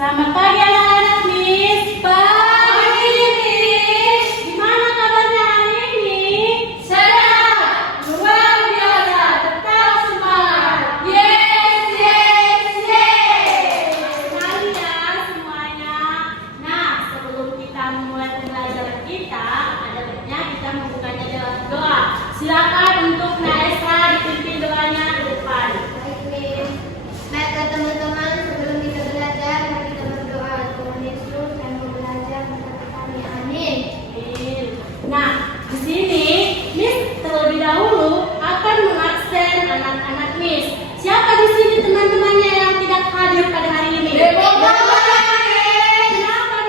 Selamat pagi anak-anak Miss. Pagi Miss. Gimana kabarnya hari ini? Sehat, luar biasa, tetap semangat. Yes, yes, yes. Sekali ya semuanya. Nah, sebelum kita memulai pembelajaran kita, ada baiknya kita membukanya dengan doa. Silakan untuk Naesra dipimpin doanya ke depan. Baik, Miss. Baiklah teman-teman, sebelum kita belajar, mari kita berdoa. Tuhan Yesus yang mau belajar memberkati kami. Amin. Amin. Nah, di sini Miss terlebih dahulu akan mengabsen anak-anak Miss. Siapa di sini teman-temannya yang tidak hadir pada hari ini? Kenapa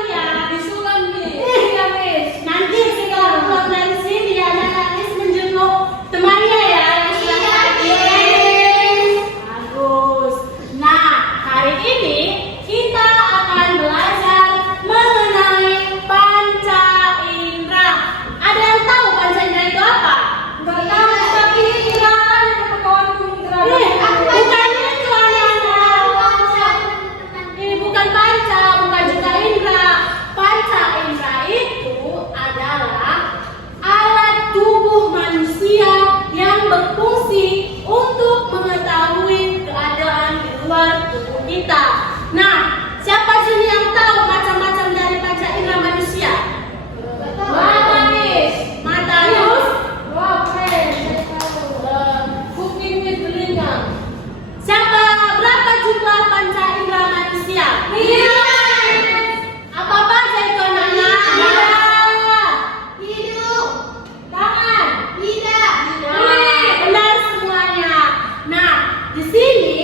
dia? Disulam, Miss. Iya, Miss. Nanti setelah pulang dari sini anak-anak Miss menjenguk temannya ya yang sudah hadir. Bagus. Nah, hari ini kita akan belajar mengenai panca indera. Ada yang tahu panca indera itu apa? Nggak tahu, tapi kira ada kawanku indra. Bukan itu anak-anak. Ini bukan panca, bukan juga indera. Panca indera itu adalah alat tubuh manusia yang berfungsi untuk mengetahui keadaan di luar tubuh kita. Nah, siapa sini yang tahu macam-macam dari panca indera manusia? Mata, Miss. Mata, terus Wah, keren. Saya tahu. kuping, telinga. Siapa berapa jumlah panca indera manusia? Apa aja itu anak-anak? Hidung. Tangan. Lidah. Benar semuanya. Nah, di sini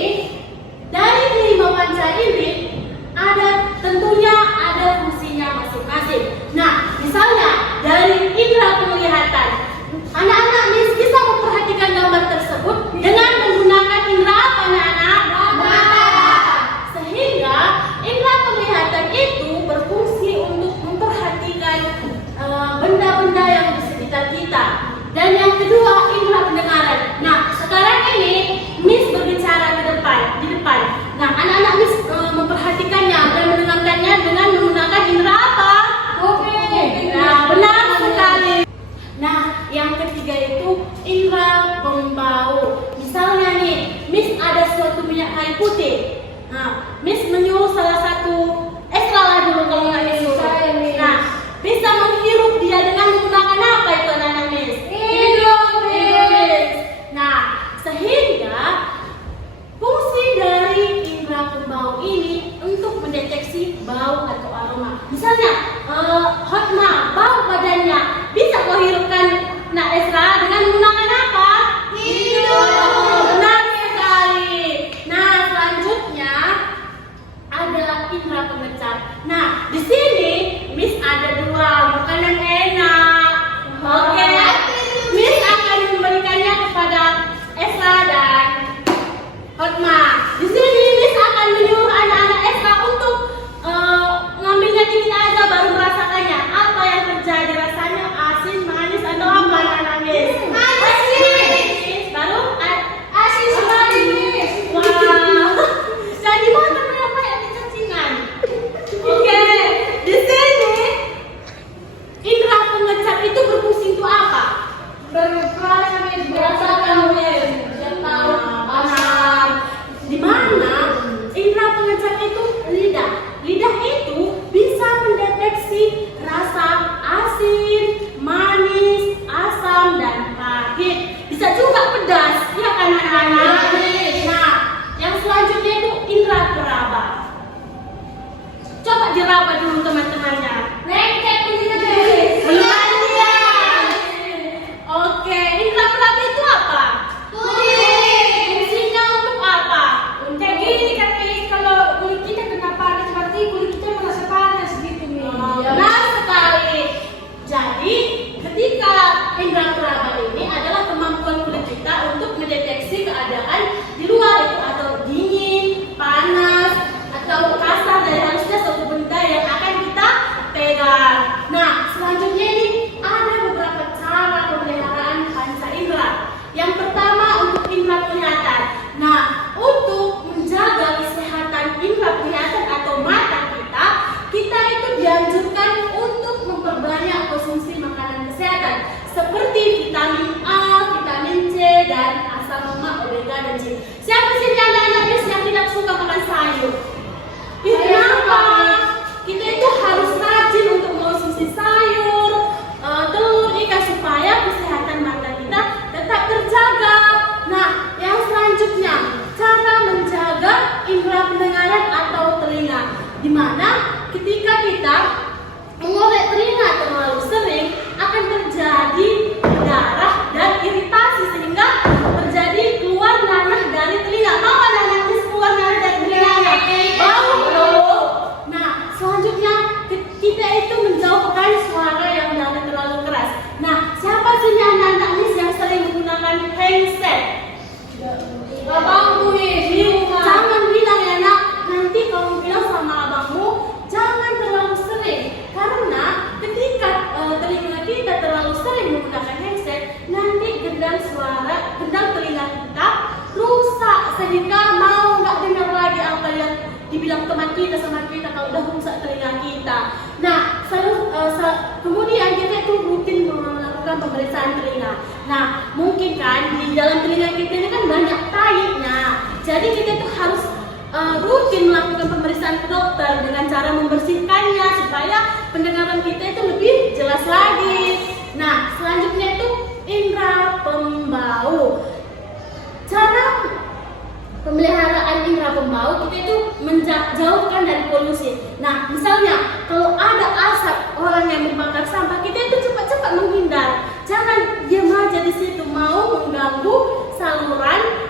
dari kelima panca indera tentunya ada fungsinya masing-masing. Nah, misalnya dari indera penglihatan, anak-anak Miss bisa memperhatikan gambar tersebut dengan menggunakan indera apa anak-anak? Mata. Sehingga indera penglihatan itu berfungsi untuk memperhatikan benda-benda yang di sekitar kita. Dan yang kedua, indera pendengaran. Nah, sekarang ini Miss berbicara di depan. Nah, anak-anak Miss memperhatikannya dan mendengarkannya dengan menggunakan indera apa? Kuping. Nah, benar sekali. Nah, yang ketiga itu indera pembau. Misalnya nih, Miss ada suatu minyak kayu putih. Nah, Miss menyuruh salah satu lah dulu kalau nggak Miss suruh. Saya, Miss. Nah, bisa menghirup dia dengan menggunakan apa itu anak-anak Miss? Hidung, Miss. Nah, sehingga fungsi dari indera pembau ini untuk mendeteksi bau atau aroma. Misalnya, Hotma, bau badannya bisa kau hirupkan Nak Esra dengan menggunakan apa? Hidung. Benar sekali. Nah, selanjutnya ada indera pengecap. Nah, di sini Miss ada dua makanan enak. Oke, Miss akan memberikannya kepada Esra dan Hotma. Di sini Miss akan menyuruh anak-anak Esra untuk ngambilnya dikit aja baru benci. Siapa sih yang anak-anak Miss yang tidak suka makan sayur? Kenapa? Kita itu harus rajin untuk mengonsumsi sayur, telur, ikan supaya kesehatan mata kita tetap terjaga. Nah, yang selanjutnya, cara menjaga indera pendengaran atau telinga, di mana ketika kita mengorek telinga terlalu sering akan terjadi darah dan iritasi sehingga terjadi keluar nanah dari telinga. Tahu ada nanti keluar nanah dari telinga? Bau loh. Nah, selanjutnya kita itu menjauhkan suara yang terlalu keras. Nah, siapa sih anak-anak Miss yang sering menggunakan handset? Abangku di rumah. Jangan bilang ya nak, nanti kamu bilang sama abangmu jangan terlalu sering, karena ketika telinga kita terlalu sering menggunakan handset, nanti gendang telinga kita rusak sehingga mau nggak dengar lagi apa yang dibilang teman kita sama kita kalau udah rusak telinga kita. Nah, kemudian kita itu rutin melakukan pemeriksaan telinga. Nah, mungkin kan di dalam telinga kita ini kan banyak taiknya, jadi kita itu harus rutin melakukan pemeriksaan ke dokter dengan cara membersihkannya supaya pendengaran kita itu lebih jelas lagi. Nah, selanjutnya itu indera pembau. Cara pemeliharaan indera pembau kita itu menjauhkan dari polusi. Nah, misalnya kalau ada asap orang yang membakar sampah, kita itu cepat-cepat menghindar. Jangan diam aja di situ, mau mengganggu saluran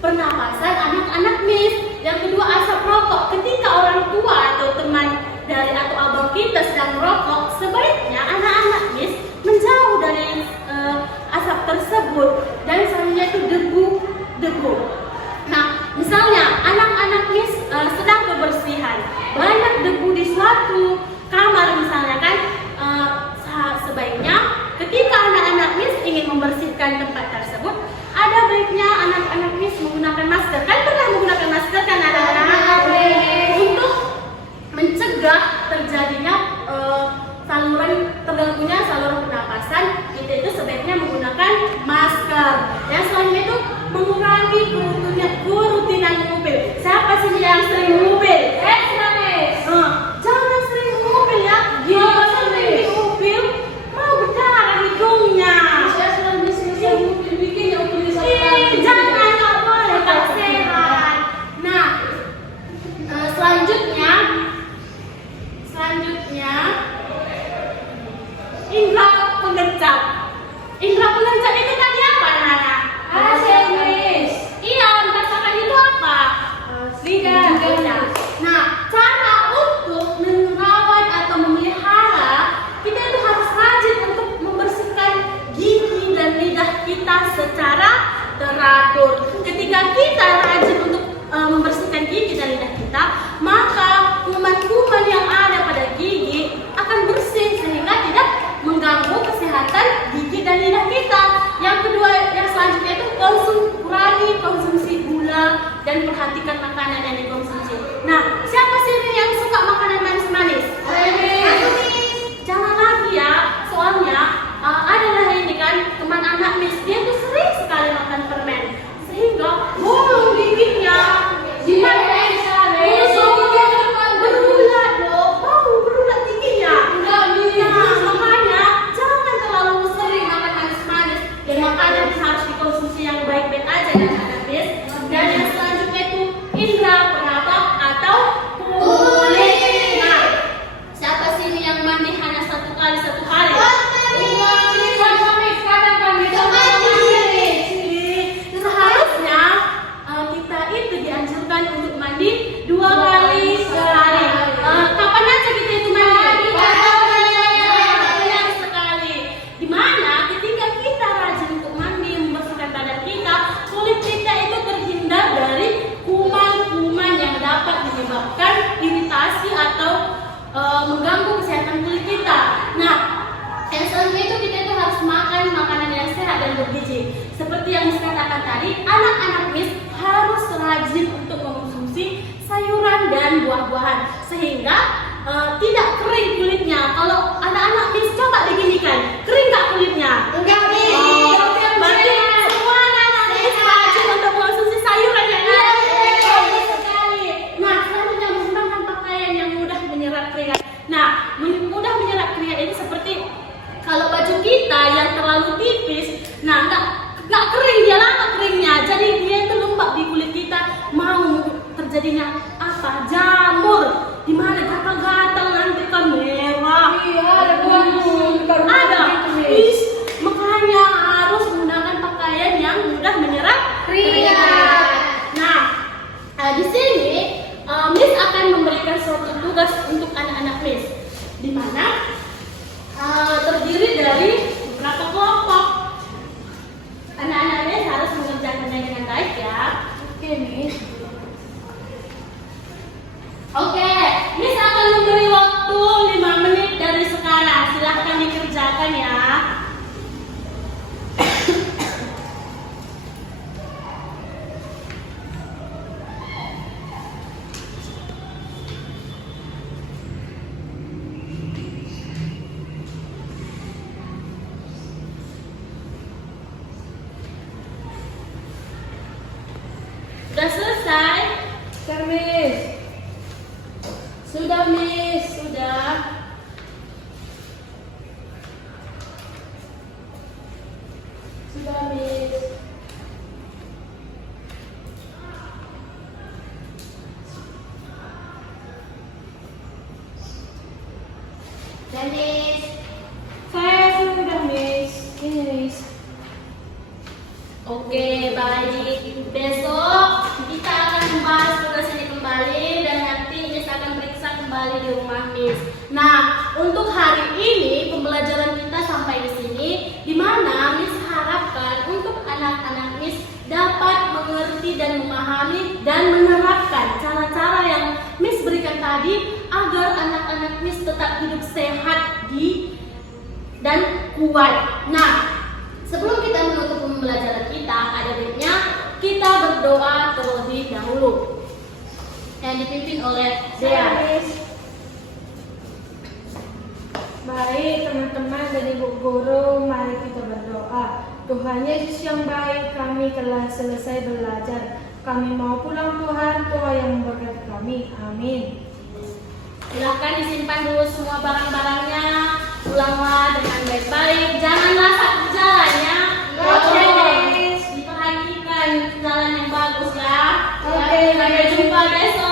pernapasan anak-anak Miss. Yang kedua, asap rokok. Ketika orang tua atau teman dari atau abang kita sedang merokok, sebaiknya anak-anak Miss menjauh dari asap tersebut. Dan selanjutnya itu debu. Nah, misalnya anak-anak Miss sedang kebersihan, banyak debu di suatu kamar misalnya kan, sebaiknya ketika anak-anak Miss ingin membersihkan tempat tersebut, ada baiknya anak-anak Miss menggunakan masker. Kan pernah menggunakan masker kan anak-anak? Untuk mencegah terjadinya terganggunya saluran pernapasan, kita itu sebaiknya menggunakan masker. Yang selanjutnya itu mengurangi kerutinan mengupil. Siapa sih yang sering mengupil? Jangan sering mengupil ya. Kalau sering mengupil mau berdarah hidungnya. Jangan, nggak boleh, tak sehat. Nah, selanjutnya indera pengencap. Indera pengencap itu tadi apa, anak-anak? Iya, katakan itu apa? Lidah. Nah, cara untuk merawat atau memelihara, kita itu harus rajin untuk membersihkan gigi dan lidah kita secara teratur. Ketika kita rajin untuk membersihkan gigi dan lidah kita, maka kuman-kuman yang ada pada gigi akan bersih sehingga tidak mengganggu kesehatan gigi dan lidah kita. Yang kedua, yang selanjutnya itu kurangi konsumsi gula dan perhatikan makanan yang dikonsumsi. Nah, siapa sih yang suka makanan manis-manis? Jangan lagi ya, soalnya adalah ini kan teman anak Miss, dia tuh sering sekali makan permen sehingga bolong giginya. Gimana berulat loh, berulat giginya. Makanya jangan terlalu sering makan manis-manis, dan makanan harus dikonsumsi yang baik-baik aja ya anak Miss. Dan yang selanjutnya itu indera peraba atau kulit. Nah, siapa sini yang mandi hanya satu kali satu hari? Seharusnya kita itu dianjurkan untuk mandi 2 kali sehari. Kapan aja kita itu mandi? Sekali. Dimana ketika kita rajin untuk mandi, membersihkan badan kita, kulit kita itu terhindar dari kuman-kuman yang dapat menyebabkan iritasi atau mengganggu kesehatan kulit kita. Nah, yang selanjutnya itu kita itu harus makan makanan yang sehat dan bergizi. Seperti yang Miss katakan tadi, anak-anak Miss harus rajin untuk mengonsumsi sayuran dan buah-buahan sehingga tidak kering kulitnya. Kalau anak-anak Miss coba diginikan, kering nggak kulitnya? Enggak, Miss. Berarti semua anak-anak Miss rajin untuk mengonsumsi jadinya apa? Jamur. Di mana gatal-gatal nanti kan merah. Iya, ada buahnya. Ada. Is, makanya harus menggunakan pakaian yang mudah menyerap keringat. Nah, di sini Miss akan memberikan suatu tugas untuk anak-anak Miss, di mana terdiri dari beberapa kelompok. Anak-anak Miss harus mengerjakannya dengan baik ya. Oke, Miss. Oke, Miss akan memberi waktu 5 menit dari sekarang. Silahkan dikerjakan ya. Sudah selesai? Sir, Miss. Sudah, Miss. Sudah. Sudah, Miss. Dan Miss. Saya sudah, Miss. Ini, Miss. Oke, baik. Besok kita akan membahas tugas ini kembali dan nanti Miss akan periksa kembali di rumah Miss. Nah, untuk hari ini pembelajaran kita sampai di sini, di mana Miss harapkan untuk anak-anak Miss dapat mengerti dan memahami dan menerapkan cara-cara yang Miss berikan tadi agar anak-anak Miss tetap hidup sehat dan kuat. Nah, sebelum kita menutup pembelajaran kita, ada baiknya kita berdoa terlebih dahulu yang dipimpin oleh Dea. Baik teman-teman dan ibu guru, mari kita berdoa. Tuhan Yesus yang baik, kami telah selesai belajar. Kami mau pulang Tuhan, Tuhan yang memberkati kami. Amin. Silahkan disimpan dulu semua barang-barangnya. Pulanglah dengan baik-baik. Janganlah sakit jalan ya. Oke, Diperhatikan jalan yang bagus ya. Oke. Sampai jumpa besok.